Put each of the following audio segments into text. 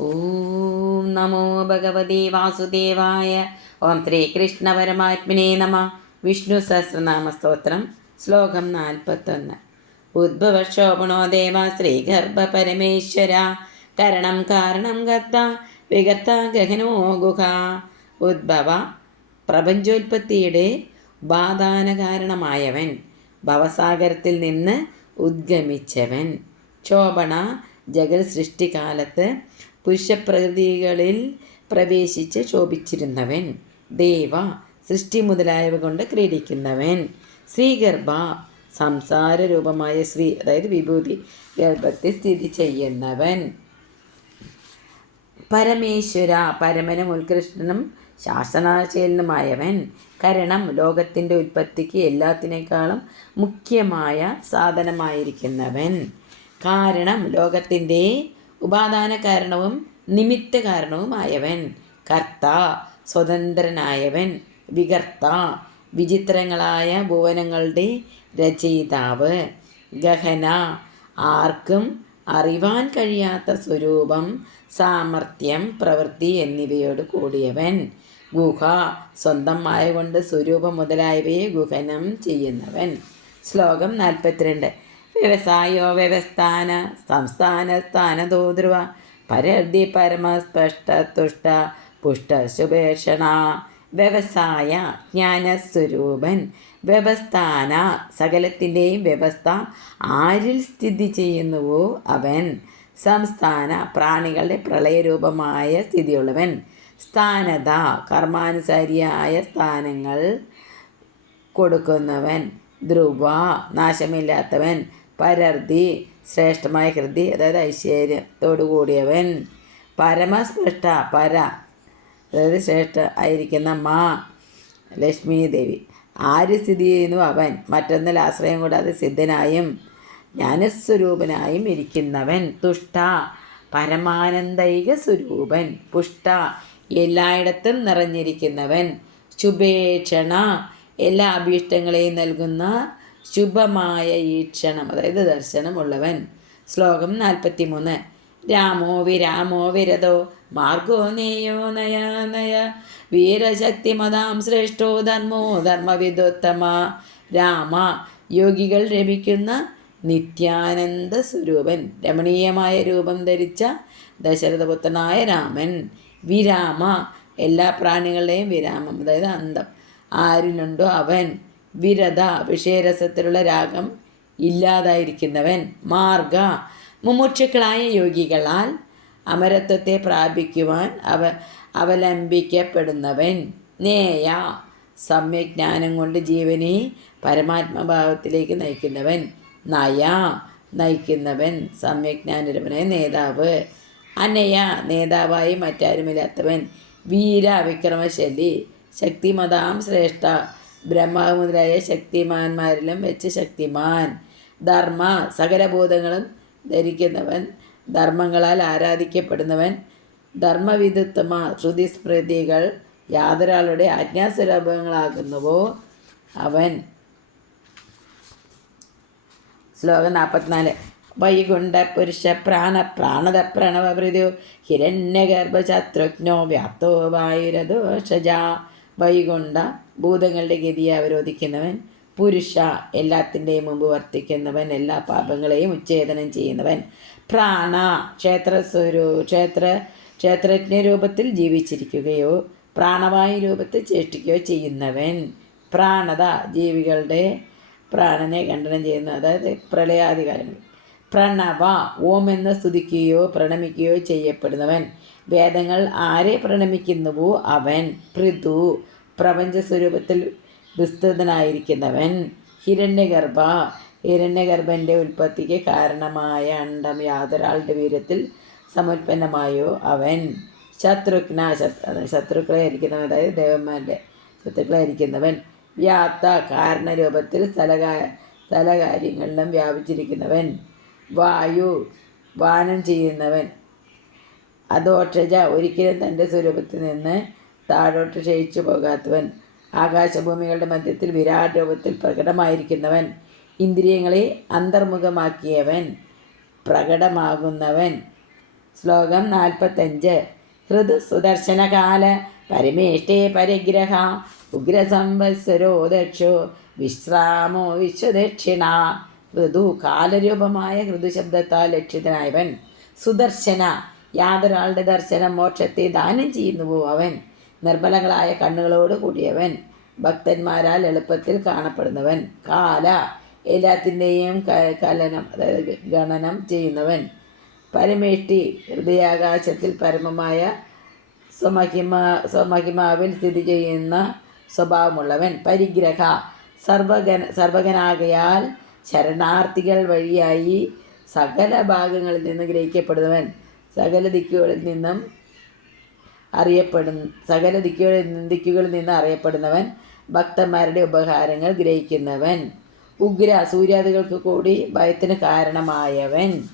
ഓം നമോ ഭഗവതി വാസുദേവായ. ഓം ശ്രീകൃഷ്ണ പരമാത്മനേ നമ. വിഷ്ണു സഹസ്രനാമ സ്തോത്രം. ശ്ലോകം 41. ഉദ്ഭവക്ഷോഭണോ ദേവ ശ്രീഗർഭ പരമേശ്വര. കരണം കാരണം കർത്ത വികർത്ത ഗഹനോ ഗുഹ. ഉദ്ഭവ പ്രപഞ്ചോൽപത്തിയുടെ ഉപാദാന കാരണമായവൻ, ഭവസാഗരത്തിൽ നിന്ന് ഉദ്ഗമിച്ചവൻ. ക്ഷോഭണ ജഗൽ സൃഷ്ടികാലത്ത് പുരുഷപ്രകൃതികളിൽ പ്രവേശിച്ച് ശോഭിച്ചിരുന്നവൻ. ദേവ സൃഷ്ടി മുതലായവ കൊണ്ട് ക്രീഡിക്കുന്നവൻ. ശ്രീഗർഭ സംസാര രൂപമായ ശ്രീ, അതായത് വിഭൂതി ഗർഭത്തിൽ സ്ഥിതി ചെയ്യുന്നവൻ. പരമേശ്വര പരമനും ഉത്കൃഷ്ടനും ശാസനാശീലനുമായവൻ. കരണം ലോകത്തിൻ്റെ ഉൽപ്പത്തിക്ക് എല്ലാത്തിനേക്കാളും മുഖ്യമായ സാധനമായിരിക്കുന്നവൻ. കാരണം ലോകത്തിൻ്റെ ഉപാദാന കാരണവും നിമിത്ത കാരണവുമായവൻ. കർത്ത സ്വതന്ത്രനായവൻ. വികർത്ത വിചിത്രങ്ങളായ ഭുവനങ്ങളുടെ രചയിതാവ്. ഗഹന ആർക്കും അറിവാൻ കഴിയാത്ത സ്വരൂപം, സാമർഥ്യം, പ്രവൃത്തി എന്നിവയോട് കൂടിയവൻ. ഗുഹ സ്വന്തം മായ കൊണ്ട് സ്വരൂപം മുതലായവയെ ഗുഹനം ചെയ്യുന്നവൻ. ശ്ലോകം 42. വ്യവസായോ വ്യവസ്ഥാന സംസ്ഥാന സ്ഥാനതോ ധ്രുവ പരർദി പരമസ്പഷ്ട തുഷ്ട പുഷ്ട ശുഭേഷണ. വ്യവസായ ജ്ഞാനസ്വരൂപൻ. വ്യവസ്ഥാന സകലത്തിൻ്റെയും വ്യവസ്ഥ ആരിൽ സ്ഥിതി ചെയ്യുന്നുവോ അവൻ. സംസ്ഥാന പ്രാണികളുടെ പ്രളയരൂപമായ സ്ഥിതിയുള്ളവൻ. സ്ഥാനത കർമാനുസാരിയായ സ്ഥാനങ്ങൾ കൊടുക്കുന്നവൻ. ധ്രുവ നാശമില്ലാത്തവൻ. പരർദി ശ്രേഷ്ഠമായ ഹൃദി, അതായത് ഐശ്വര്യത്തോടു കൂടിയവൻ. പരമസ്പൃഷ്ട പര, അതായത് ശ്രേഷ്ഠ ആയിരിക്കുന്ന മാ ലക്ഷ്മി ദേവി. ആര് സ്ഥിതി ചെയ്യുന്നു അവൻ മറ്റൊന്നിൽ ആശ്രയം കൂടാതെ സിദ്ധനായും ജ്ഞാനസ്വരൂപനായും ഇരിക്കുന്നവൻ. തുഷ്ട പരമാനന്ദൈക സ്വരൂപൻ. പുഷ്ട എല്ലായിടത്തും നിറഞ്ഞിരിക്കുന്നവൻ. ശുഭേക്ഷണ എല്ലാ അഭീഷ്ടങ്ങളെയും നൽകുന്ന ശുഭമായ ഈക്ഷണം, അതായത് ദർശനമുള്ളവൻ. ശ്ലോകം 43. രാമോ വിരാമോ വിരതോ മാർഗോ നേയോ നയാ നയ വീരശക്തിമതാം ശ്രേഷ്ഠോ ധർമ്മോ ധർമ്മവിദോത്തമ. രാമ യോഗികൾ രമിക്കുന്ന നിത്യാനന്ദ സ്വരൂപൻ, രമണീയമായ രൂപം ധരിച്ച ദശരഥപുത്രനായ രാമൻ. വിരാമ എല്ലാ പ്രാണികളുടെയും വിരാമം, അതായത് അന്തം ആരിലുണ്ടോ അവൻ. വിരത വിഷയരസത്തിലുള്ള രാഗം ഇല്ലാതായിരിക്കുന്നവൻ. മാർഗ മുമുക്ഷുക്കളായ യോഗികളാൽ അമരത്വത്തെ പ്രാപിക്കുവാൻ അവലംബിക്കപ്പെടുന്നവൻ. നേയ സമ്യജ്ഞാനം കൊണ്ട് ജീവനെ പരമാത്മഭാവത്തിലേക്ക് നയിക്കുന്നവൻ. നയ നയിക്കുന്നവൻ, സമ്യജ്ഞാനരൂപനായ നേതാവ്. അനയ നേതാവായി മറ്റാരുമില്ലാത്തവൻ. വീര വിക്രമശാലി. ശക്തിമതാം ശ്രേഷ്ഠ ബ്രഹ്മാവ് മുതലായ ശക്തിമാന്മാരിലും വെച്ച് ശക്തിമാൻ. ധർമ്മ സകലബോധങ്ങളും ധരിക്കുന്നവൻ, ധർമ്മങ്ങളാൽ ആരാധിക്കപ്പെടുന്നവൻ. ധർമ്മവിദുത്തമ ശ്രുതിസ്മൃതികൾ യാതൊരാളുടെ ആജ്ഞാസ്വരൂപങ്ങളാകുന്നുവോ അവൻ. ശ്ലോകം 44. വൈകുണ്ഠ പുരുഷ പ്രാണത പ്രണവഭൃതു ഹിരണ്യഗർഭശത്രുഘ്നോ വ്യാപ്തോ വായുരദോഷജ. വൈകുണ്ഠ ഭൂതങ്ങളുടെ ഗതിയെ അവരോധിക്കുന്നവൻ. പുരുഷ എല്ലാത്തിൻ്റെയും മുമ്പ് വർത്തിക്കുന്നവൻ, എല്ലാ പാപങ്ങളെയും ഉച്ഛേദനം ചെയ്യുന്നവൻ. പ്രാണ ക്ഷേത്രജ്ഞ രൂപത്തിൽ ജീവിച്ചിരിക്കുകയോ പ്രാണവായു രൂപത്തിൽ ചേഷ്ടിക്കുകയോ ചെയ്യുന്നവൻ. പ്രാണത ജീവികളുടെ പ്രാണനെ ഖണ്ഡനം ചെയ്യുന്ന, അതായത് പ്രളയാധികാരങ്ങൾ. പ്രണവ ഓം എന്ന് സ്തുതിക്കുകയോ പ്രണമിക്കുകയോ ചെയ്യപ്പെടുന്നവൻ. വേദങ്ങൾ ആരെ പ്രണമിക്കുന്നുവോ അവൻ. പൃഥു പ്രപഞ്ച സ്വരൂപത്തിൽ വിസ്തൃതനായിരിക്കുന്നവൻ. ഹിരണ്യഗർഭ ഹിരണ്യഗർഭൻ്റെ ഉൽപ്പത്തിക്ക് കാരണമായ അണ്ഡം യാതൊരാളുടെ വീര്യത്തിൽ സമുൽപ്പന്നമായോ അവൻ. ശത്രുഘ്ന ശത്രുക്കളായിരിക്കുന്നവൻ, അതായത് ദേവന്മാരുടെ ശത്രുക്കളായിരിക്കുന്നവൻ. വ്യാത്ത കാരണരൂപത്തിൽ സ്ഥലകാര്യങ്ങളിലും വ്യാപിച്ചിരിക്കുന്നവൻ. വായു വാനം ചെയ്യുന്നവൻ. അധോക്ഷജ ഒരിക്കലും തൻ്റെ സ്വരൂപത്തിൽ നിന്ന് താഴോട്ട് ക്ഷയിച്ചു പോകാത്തവൻ. ആകാശഭൂമികളുടെ മധ്യത്തിൽ വിരാട് രൂപത്തിൽ പ്രകടമായിരിക്കുന്നവൻ. ഇന്ദ്രിയങ്ങളെ അന്തർമുഖമാക്കിയവൻ, പ്രകടമാകുന്നവൻ. ശ്ലോകം 45. ഹൃദ് സുദർശനകാല പരമേഷ്ടേ പരിഗ്രഹ ഉഗ്രസംവത്സരോ ദക്ഷോ വിശ്രാമോ വിശ്വദക്ഷിണ. ഋതു കാലരൂപമായ ഋതുശബ്ദത്താൽ ലക്ഷിതനായവൻ. സുദർശന, യാതൊരാളുടെ ദർശനം മോക്ഷത്തെ ദാനം ചെയ്യുന്നുവോ അവൻ. നിർമ്മലങ്ങളായ കണ്ണുകളോട് കൂടിയവൻ, ഭക്തന്മാരാൽ എളുപ്പത്തിൽ കാണപ്പെടുന്നവൻ. കാല, എല്ലാത്തിൻ്റെയും കലനം അതായത് ഗണനം ചെയ്യുന്നവൻ. പരമേഷ്ടി, ഹൃദയാകാശത്തിൽ പരമമായ സ്വമഹിമാവിൽ സ്ഥിതി ചെയ്യുന്ന സ്വഭാവമുള്ളവൻ. പരിഗ്രഹ, സർവകനാകയാൽ ശരണാർത്ഥികൾ വഴിയായി സകല ഭാഗങ്ങളിൽ നിന്നും ഗ്രഹിക്കപ്പെടുന്നവൻ. സകല ദിക്കുകളിൽ നിന്ന് അറിയപ്പെടുന്നവൻ. ഭക്തന്മാരുടെ ഉപകാരങ്ങൾ ഗ്രഹിക്കുന്നവൻ. ഉഗ്ര, സൂര്യാദികൾക്ക് കൂടി ഭയത്തിന് കാരണമായവൻ.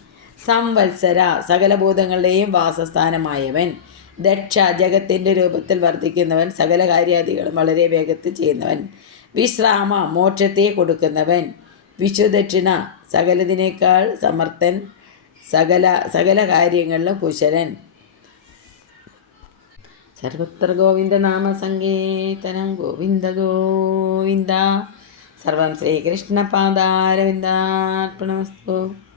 സംവത്സര, സകല ഭൂതങ്ങളുടെയും വാസസ്ഥാനമായവൻ. ദക്ഷ, ജഗത്തിൻ്റെ രൂപത്തിൽ വർദ്ധിക്കുന്നവൻ. സകല കാര്യാദികളും വളരെ വേഗത്തിൽ ചെയ്യുന്നവൻ. വിശ്രാമ, മോക്ഷത്തെ കൊടുക്കുന്നവൻ. വിശ്വദക്ഷിണ, സകലതിനേക്കാൾ സമർത്ഥൻ. സകല കാര്യങ്ങളിലും കുശലൻ. സർവത്ര ഗോവിന്ദനാമ സങ്കീർത്തനം. ഗോവിന്ദ ഗോവിന്ദ. സർവം ശ്രീകൃഷ്ണപാദാരവിന്ദാർപ്പണമസ്തു.